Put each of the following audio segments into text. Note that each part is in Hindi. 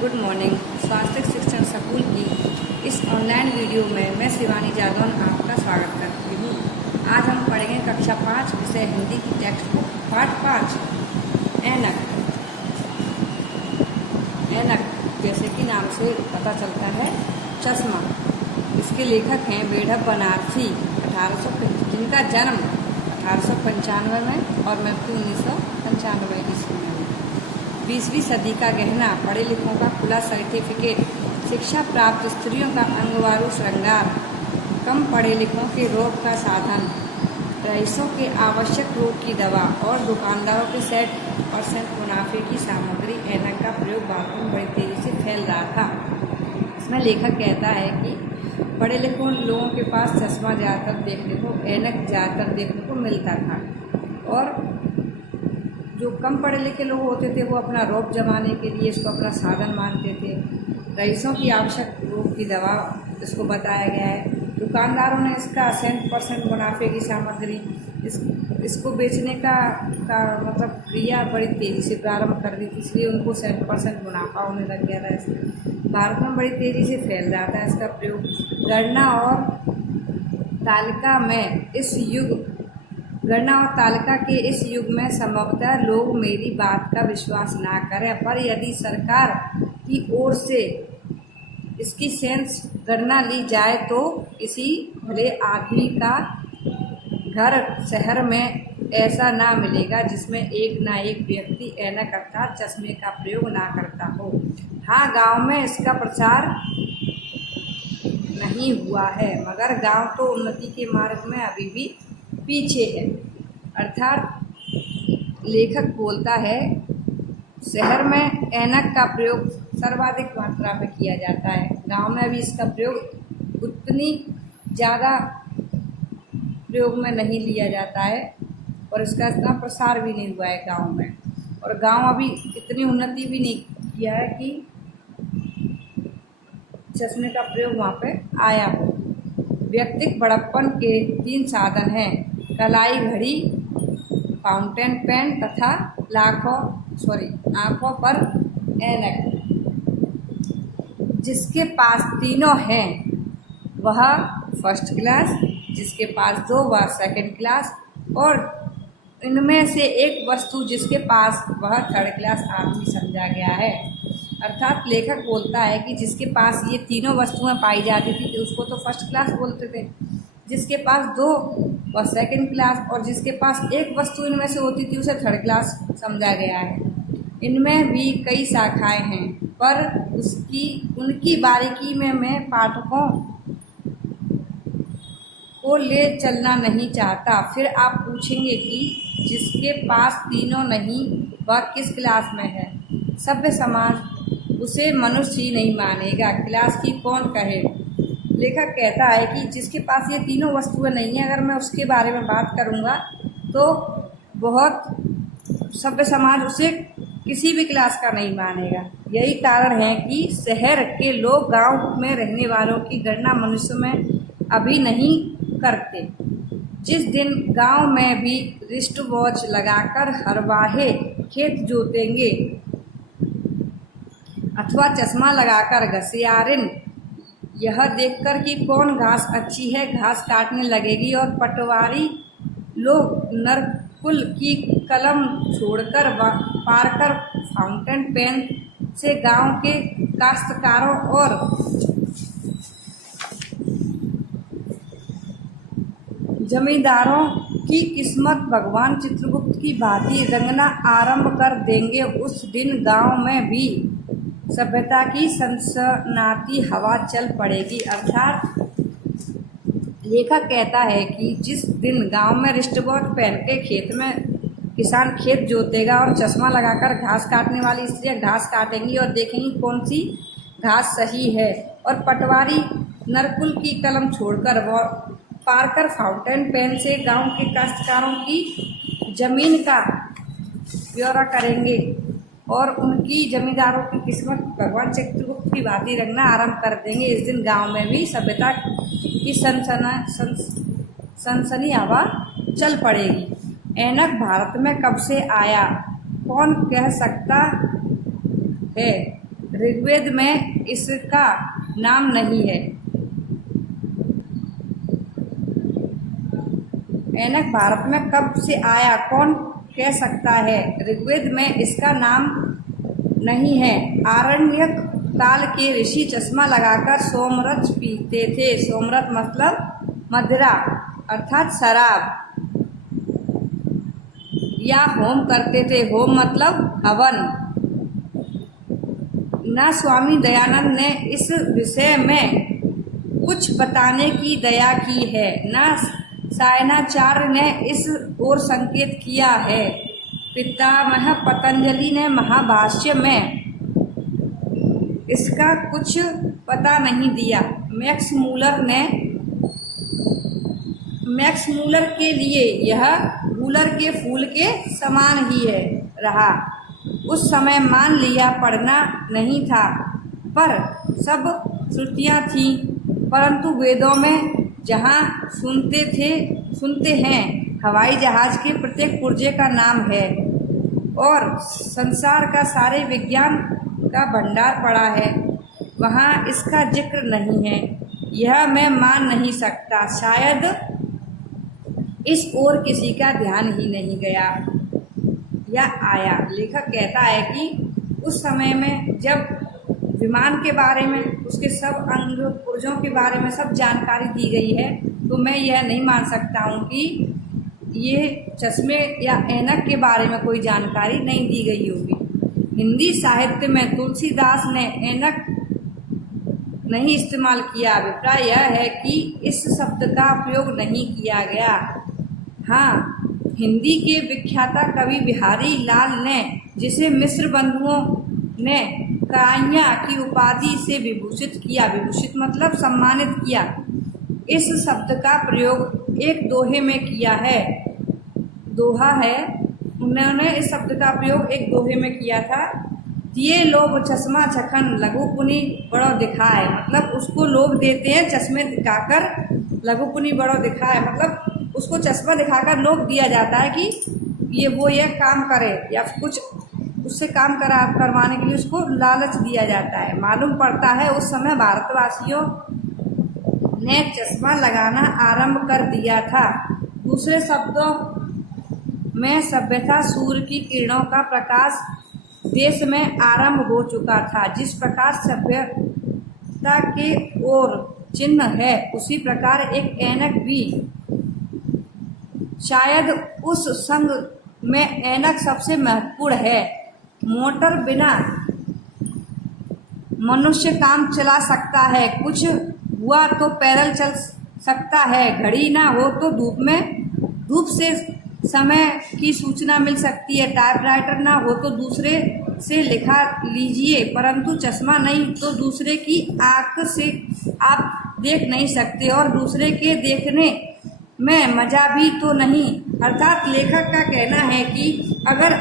Good morning. स्वास्थ्य शिक्षण स्कूल की इस ऑनलाइन वीडियो में मैं शिवानी जादौन आपका स्वागत करती हूँ। आज हम पढ़ेंगे कक्षा 5 विषय हिंदी की टेक्स्ट बुक पाठ 5 ऐनक। ऐनक जैसे कि नाम से पता चलता है चश्मा। इसके लेखक हैं बेढप बनारसी, 1800 जिनका जन्म 1895 में और मृत्यु 1995 ईस्वी में। 20वीं सदी का गहना, पढ़े लिखों का खुला सर्टिफिकेट, शिक्षा प्राप्त स्त्रियों का अंगवारू श्रृंगार, कम पढ़े लिखों के रोग का साधन, रईसों के आवश्यक रोग की दवा और दुकानदारों के 60% मुनाफे की सामग्री ऐनक का प्रयोग भारत में बड़ी तेजी से फैल रहा था। इसमें लेखक कहता है कि पढ़े लिखे लोगों के पास चश्मा ज़्यादातर देखने को, ऐनक ज़्यादातर देखने को मिलता था और जो कम पढ़े लिखे लोग होते थे वो अपना रौब जमाने के लिए इसको अपना साधन मानते थे। रईसों की आवश्यक रोग की दवा इसको बताया गया है। दुकानदारों ने इसका 60% मुनाफे की सामग्री इसको बेचने का मतलब क्रिया बड़ी तेज़ी से प्रारंभ कर दी थी, इसलिए उनको 60% मुनाफा होने लग गया था। इसलिए भारत में बड़ी तेज़ी से फैल रहा था इसका प्रयोग। गणना और तालिका के इस युग में संभवतः लोग मेरी बात का विश्वास ना करें, पर यदि सरकार की ओर से इसकी सेंस गणना ली जाए तो किसी भले आदमी का घर शहर में ऐसा ना मिलेगा जिसमें एक ना एक व्यक्ति ऐनक अर्थात चश्मे का प्रयोग ना करता हो। हाँ, गांव में इसका प्रचार नहीं हुआ है, मगर गांव तो उन्नति के मार्ग में अभी भी पीछे है। अर्थात लेखक बोलता है शहर में ऐनक का प्रयोग सर्वाधिक मात्रा में किया जाता है, गांव में अभी इसका प्रयोग उतनी ज़्यादा प्रयोग में नहीं लिया जाता है और इसका इतना प्रसार भी नहीं हुआ है गांव में। और गांव अभी इतनी उन्नति भी नहीं किया है कि चश्मे का प्रयोग वहाँ पे आया हो। व्यक्तिगत बड़प्पन के 3 साधन हैं: कलाई घड़ी, फाउंटेन पेन तथा आँखों पर ऐनक। जिसके पास तीनों हैं वह फर्स्ट क्लास, जिसके पास 2 वह सेकंड क्लास और इनमें से एक वस्तु जिसके पास वह थर्ड क्लास आदमी समझा गया है। अर्थात लेखक बोलता है कि जिसके पास ये तीनों वस्तुएं पाई जाती थी तो उसको तो फर्स्ट क्लास बोलते थे, जिसके पास 2 वह सेकंड क्लास और जिसके पास एक वस्तु इनमें से होती थी उसे थर्ड क्लास समझा गया है। इनमें भी कई शाखाएं हैं, पर उनकी बारीकी में मैं पाठकों को ले चलना नहीं चाहता। फिर आप पूछेंगे कि जिसके पास तीनों नहीं वह किस क्लास में है। सभ्य समाज उसे मनुष्य ही नहीं मानेगा, क्लास की कौन कहे। लेखक कहता है कि जिसके पास ये तीनों वस्तुएं नहीं है, अगर मैं उसके बारे में बात करूँगा तो बहुत सभ्य समाज उसे किसी भी क्लास का नहीं मानेगा। यही कारण है कि शहर के लोग गांव में रहने वालों की गणना मनुष्य में अभी नहीं करते। जिस दिन गांव में भी रिस्ट वॉच लगाकर हरवाहे खेत जोतेंगे अथवा चश्मा लगाकर घसियारिन यह देखकर कि कौन घास अच्छी है घास काटने लगेगी और पटवारी लोग नरकुल की कलम छोड़कर पारकर फाउंटेन पेन से गांव के काश्तकारों और जमींदारों की किस्मत भगवान चित्रगुप्त की भांति रंगना आरंभ कर देंगे। उस दिन गांव में भी सभ्यता की सनसनाती हवा चल पड़ेगी। अर्थात लेखक कहता है कि जिस दिन गांव में रिस्टवॉच पहन के खेत में किसान खेत जोतेगा और चश्मा लगाकर घास काटने वाली स्त्रियां घास काटेंगी और देखेंगी कौन सी घास सही है और पटवारी नरकुल की कलम छोड़कर वो पारकर फाउंटेन पेन से गांव के काश्तकारों की जमीन का ब्यौरा करेंगे और उनकी जमींदारों की किस्मत भगवान चित्रगुप्त की भांति रंगना आरंभ कर देंगे। इस दिन गांव में भी सभ्यता की सनसनी हवा चल पड़ेगी। ऐनक भारत में कब से आया कौन कह सकता है। ऋग्वेद में इसका नाम नहीं है। ऐनक भारत में कब से आया, कौन कह सकता है? ऋग्वेद में इसका नाम नहीं है। आरण्यक काल के ऋषि चश्मा लगाकर सोमरस पीते थे। सोमरस मतलब मदिरा अर्थात शराब, या होम करते थे। होम मतलब हवन। न स्वामी दयानंद ने इस विषय में कुछ बताने की दया की है, न सायणाचार्य ने इस ओर संकेत किया है। पितामह पतंजलि ने महाभाष्य में इसका कुछ पता नहीं दिया। मैक्स मूलर के लिए यह गूलर के फूल के समान ही है रहा। उस समय मान लिया पढ़ना नहीं था, पर सब श्रुतियाँ थीं, परंतु वेदों में जहाँ सुनते हैं हवाई जहाज के प्रत्येक पुर्जे का नाम है और संसार का सारे विज्ञान का भंडार पड़ा है, वहाँ इसका जिक्र नहीं है। यह मैं मान नहीं सकता। शायद इस ओर किसी का ध्यान ही नहीं गया या आया। लेखक कहता है कि उस समय में जब विमान के बारे में, उसके सब अंग पुर्जों के बारे में सब जानकारी दी गई है, तो मैं यह नहीं मान सकता हूँ कि ये चश्मे या ऐनक के बारे में कोई जानकारी नहीं दी गई होगी। हिंदी साहित्य में तुलसीदास ने ऐनक नहीं इस्तेमाल किया। अभिप्राय यह है कि इस शब्द का उपयोग नहीं किया गया। हाँ, हिंदी के विख्याता कवि बिहारी लाल ने, जिसे मिस्र बंधुओं ने कान्या की उपाधि से विभूषित किया, विभूषित मतलब सम्मानित किया, इस शब्द का प्रयोग एक दोहे में किया है। दोहा है, उन्होंने इस शब्द का प्रयोग एक दोहे में किया था। दिए लोभ चश्मा छखन लघु पुनि बड़ो दिखाए, मतलब उसको लोभ देते हैं चश्मे दिखाकर, लघु पुनि बड़ो दिखाए मतलब उसको चश्मा दिखाकर लोभ दिया जाता है कि वो यह काम करे, या कुछ उससे काम करवाने के लिए उसको लालच दिया जाता है। मालूम पड़ता है उस समय भारतवासियों ने चश्मा लगाना आरंभ कर दिया था। दूसरे शब्दों में सभ्यता सूर्य की किरणों का प्रकाश देश में आरंभ हो चुका था। जिस प्रकार सभ्यता के ओर चिन्ह है, उसी प्रकार एक ऐनक भी। शायद उस संग में ऐनक सबसे महत्वपूर्ण है। मोटर बिना मनुष्य काम चला सकता है, कुछ हुआ तो पैदल चल सकता है, घड़ी ना हो तो धूप से समय की सूचना मिल सकती है, टाइपराइटर ना हो तो दूसरे से लिखा लीजिए, परंतु चश्मा नहीं तो दूसरे की आंख से आप देख नहीं सकते और दूसरे के देखने में मजा भी तो नहीं। अर्थात लेखक का कहना है कि अगर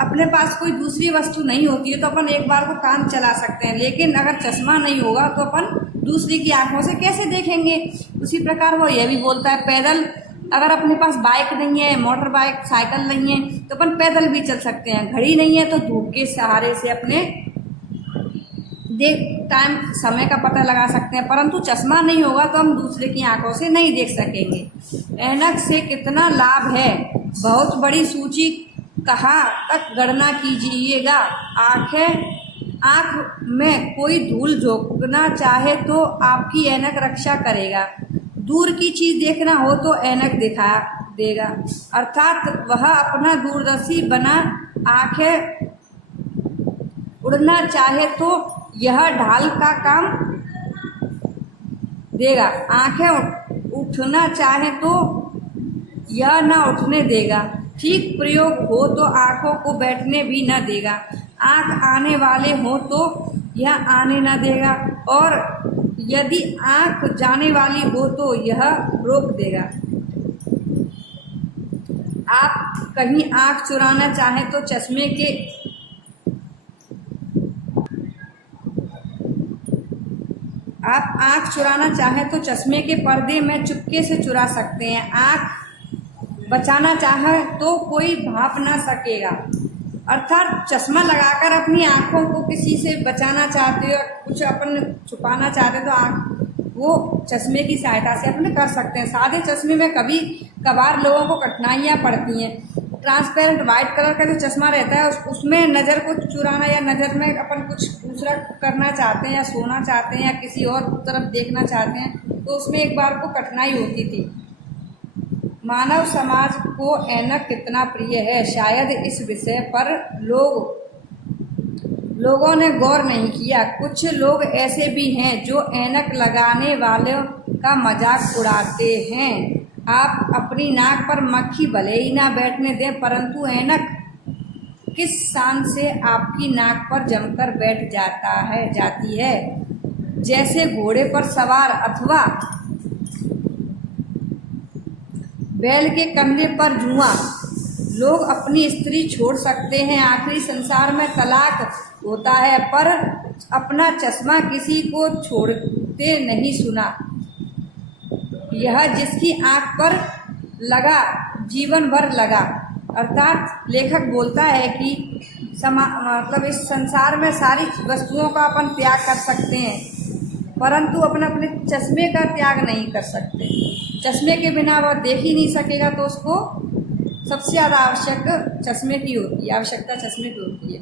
अपने पास कोई दूसरी वस्तु नहीं होती है तो अपन एक बार को काम चला सकते हैं, लेकिन अगर चश्मा नहीं होगा तो अपन दूसरी की आंखों से कैसे देखेंगे। उसी प्रकार वो यह भी बोलता है, पैदल अगर अपने पास बाइक नहीं है, मोटर बाइक, साइकिल नहीं है तो अपन पैदल भी चल सकते हैं। घड़ी नहीं है तो धूप के सहारे से अपने टाइम समय का पता लगा सकते हैं, परंतु चश्मा नहीं होगा तो हम दूसरे की आंखों से नहीं देख सकेंगे। ऐनक से कितना लाभ है, बहुत बड़ी सूची कहाँ तक गणना कीजिएगा। आँख में कोई धूल झोंकना चाहे तो आपकी ऐनक रक्षा करेगा। दूर की चीज देखना हो तो ऐनक दिखा देगा, अर्थात वह अपना दूरदर्शी बना। आंखें उड़ना चाहे तो यह ढाल का काम देगा, आंखें उठना चाहे तो यह न उठने देगा। ठीक प्रयोग हो तो आंखों को बैठने भी न देगा। आंख आने वाले हो तो यह आने न देगा, और यदि आंख जाने वाली हो तो यह रोक देगा। आप कहीं आंख चुराना चाहें तो चश्मे के चश्मे के पर्दे में चुपके से चुरा सकते हैं। आंख बचाना चाहे तो कोई भांप ना सकेगा। अर्थात चश्मा लगाकर अपनी आंखों को किसी से बचाना चाहते हो, कुछ अपन छुपाना चाहते हो तो आंख वो चश्मे की सहायता से अपने कर सकते हैं। सादे चश्मे में कभी कभार लोगों को कठिनाइयाँ पड़ती हैं। ट्रांसपेरेंट वाइट कलर का जो चश्मा रहता है उसमें नज़र को चुराना या नज़र में अपन कुछ दूसरा करना चाहते हैं या सोना चाहते हैं या किसी और तरफ देखना चाहते हैं तो उसमें एक बार को कठिनाई होती थी। मानव समाज को ऐनक कितना प्रिय है, शायद इस विषय पर लोगों ने गौर नहीं किया। कुछ लोग ऐसे भी हैं जो ऐनक लगाने वालों का मजाक उड़ाते हैं। आप अपनी नाक पर मक्खी भले ही ना बैठने दें, परंतु ऐनक किस शान से आपकी नाक पर जमकर बैठ जाती है। जैसे घोड़े पर सवार अथवा बैल के कंधे पर जुआ। लोग अपनी स्त्री छोड़ सकते हैं, आखिरी संसार में तलाक होता है, पर अपना चश्मा किसी को छोड़ते नहीं सुना। यह जिसकी आंख पर लगा जीवन भर लगा। अर्थात लेखक बोलता है कि मतलब इस संसार में सारी वस्तुओं का अपन त्याग कर सकते हैं, परंतु अपने चश्मे का त्याग नहीं कर सकते। चश्मे के बिना वह देख ही नहीं सकेगा, तो उसको सबसे ज़्यादा आवश्यकता चश्मे की होती है।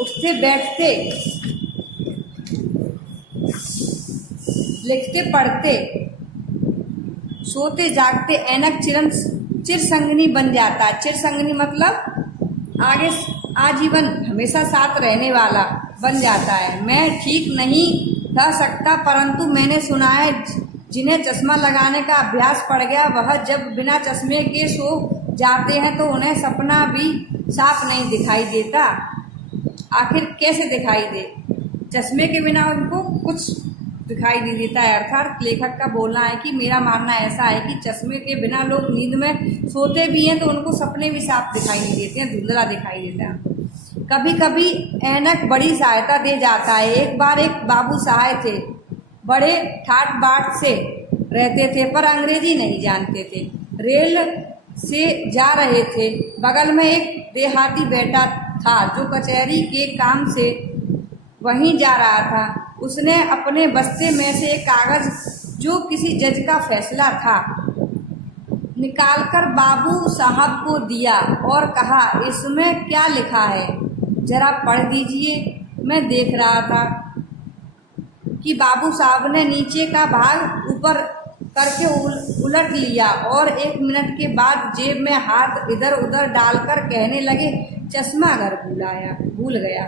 उठते बैठते, लिखते पढ़ते, सोते जागते ऐनक चिरसंगिनी बन जाता है। चिरसंगिनी मतलब आगे आजीवन हमेशा साथ रहने वाला बन जाता है। मैं ठीक नहीं कह सकता, परंतु मैंने सुना है जिन्हें चश्मा लगाने का अभ्यास पड़ गया वह जब बिना चश्मे के सो जाते हैं तो उन्हें सपना भी साफ नहीं दिखाई देता। आखिर कैसे दिखाई दे? चश्मे के बिना उनको कुछ दिखाई नहीं देता है। अर्थात लेखक का बोलना है कि मेरा मानना ऐसा है कि चश्मे के बिना लोग नींद में सोते भी हैं तो उनको सपने भी साफ दिखाई नहीं देते हैं, धुंधला दिखाई देता है। कभी कभी ऐनक बड़ी सहायता दे जाता है। एक बार एक बाबू साहब थे, बड़े ठाट बाट से रहते थे पर अंग्रेजी नहीं जानते थे। रेल से जा रहे थे, बगल में एक देहाती बैठा था जो कचहरी के काम से वहीं जा रहा था। उसने अपने बस्ते में से एक कागज जो किसी जज का फैसला था निकालकर बाबू साहब को दिया और कहा, इसमें क्या लिखा है जरा पढ़ दीजिए। मैं देख रहा था कि बाबू साहब ने नीचे का भाग ऊपर करके उलट लिया और 1 मिनट के बाद जेब में हाथ इधर उधर डालकर कहने लगे, चश्मा घर भूल गया,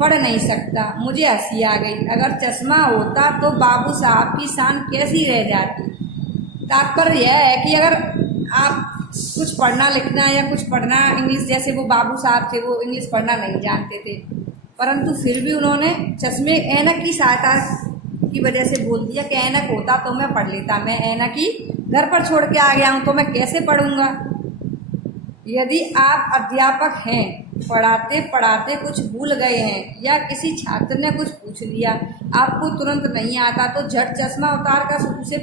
पढ़ नहीं सकता। मुझे हंसी आ गई। अगर चश्मा होता तो बाबू साहब की शान कैसी रह जाती। तात्पर्य यह है कि अगर आप कुछ पढ़ना लिखना या कुछ पढ़ना इंग्लिश, जैसे वो बाबू साहब थे वो इंग्लिश पढ़ना नहीं जानते थे, परंतु फिर भी उन्होंने चश्मे ऐनक की सहायता की वजह से बोल दिया कि ऐनक होता तो मैं पढ़ लेता। मैं ऐनक ही घर पर छोड़ के आ गया हूँ तो मैं कैसे पढ़ूंगा। यदि आप अध्यापक हैं, पढ़ाते पढ़ाते कुछ भूल गए हैं या किसी छात्र ने कुछ पूछ लिया, आपको तुरंत नहीं आता तो झट चश्मा उतार कर उसे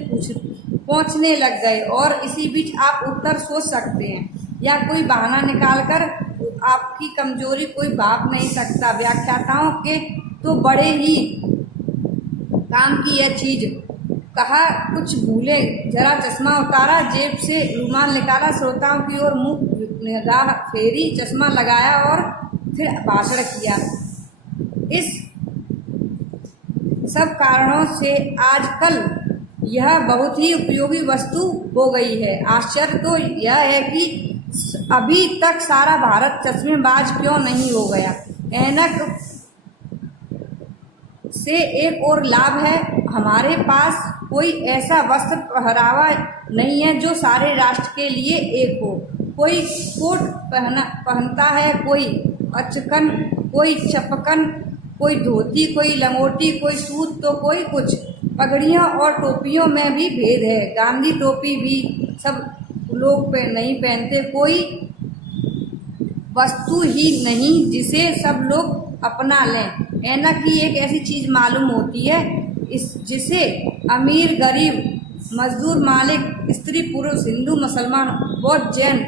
पहुँचने लग गए और इसी बीच आप उत्तर सोच सकते हैं या कोई बहाना निकालकर। आपकी कमजोरी कोई भाप नहीं सकता। व्याख्याताओं के तो बड़े ही काम की यह चीज। कहा कुछ भूले, जरा चश्मा उतारा, जेब से रुमाल निकाला, श्रोताओं की ओर मुंह निगाह फेरी, चश्मा लगाया और फिर भाषण किया। इस सब कारणों से आजकल यह बहुत ही उपयोगी वस्तु हो गई है। आश्चर्य तो यह है कि अभी तक सारा भारत चश्मेबाज क्यों नहीं हो गया। ऐनक से एक और लाभ है, हमारे पास कोई ऐसा वस्त्र पहरावा नहीं है जो सारे राष्ट्र के लिए एक हो। कोई कोट पहनता है, कोई अचकन, कोई चपकन, कोई धोती, कोई लंगोटी, कोई सूट तो कोई कुछ। पगड़ियों और टोपियों में भी भेद है। गांधी टोपी भी सब लोग नहीं पहनते। कोई वस्तु ही नहीं जिसे सब लोग अपना लें। ऐनक ही एक ऐसी चीज मालूम होती है जिसे अमीर गरीब, मजदूर मालिक, स्त्री पुरुष, हिंदू मुसलमान, बौद्ध जैन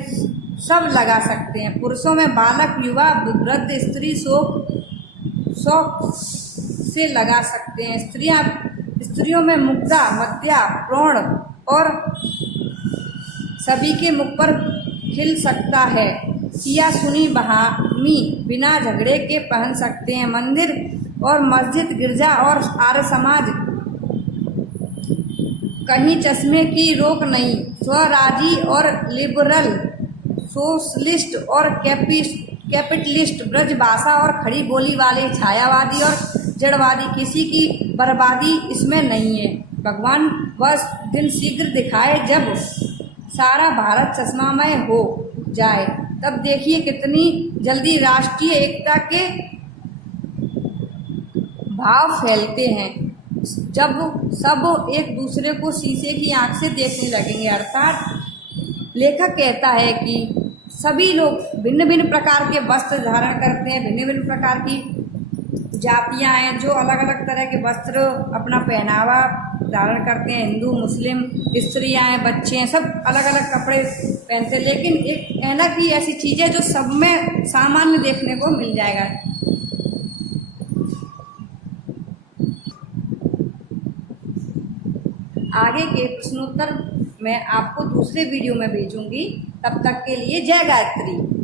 सब लगा सकते हैं। पुरुषों में बालक, युवा, वृद्ध, स्त्री शौक से लगा सकते हैं। स्त्रियों में मुग्धा, मध्या, प्रौढ़ और सभी के मुख पर खिल सकता है। सिया सुनी बहामी बिना झगड़े के पहन सकते हैं। मंदिर और मस्जिद, गिरजा और आर्य समाज कहीं चश्मे की रोक नहीं। स्वराजी और लिबरल, सोशलिस्ट और कैपिटलिस्ट, ब्रजभाषा और खड़ी बोली वाले, छायावादी और जड़वादी, किसी की बर्बादी इसमें नहीं है। भगवान वह दिन शीघ्र दिखाए जब सारा भारत चश्मामय हो जाए। तब देखिए कितनी जल्दी राष्ट्रीय एकता के भाव फैलते हैं, जब सब एक दूसरे को शीशे की आंख से देखने लगेंगे। अर्थात लेखक कहता है कि सभी लोग भिन्न भिन्न प्रकार के वस्त्र धारण करते हैं, भिन्न भिन्न प्रकार की जातियां हैं जो अलग अलग तरह के वस्त्र, अपना पहनावा धारण करते हैं। हिंदू, मुस्लिम, स्त्रियां हैं, बच्चे हैं, सब अलग अलग कपड़े पहनते हैं। लेकिन एक ऐनक ही ऐसी चीज़ है जो सब में सामान्य देखने को मिल जाएगा। आगे के प्रश्नोत्तर मैं आपको दूसरे वीडियो में भेजूंगी। तब तक के लिए जय गायत्री।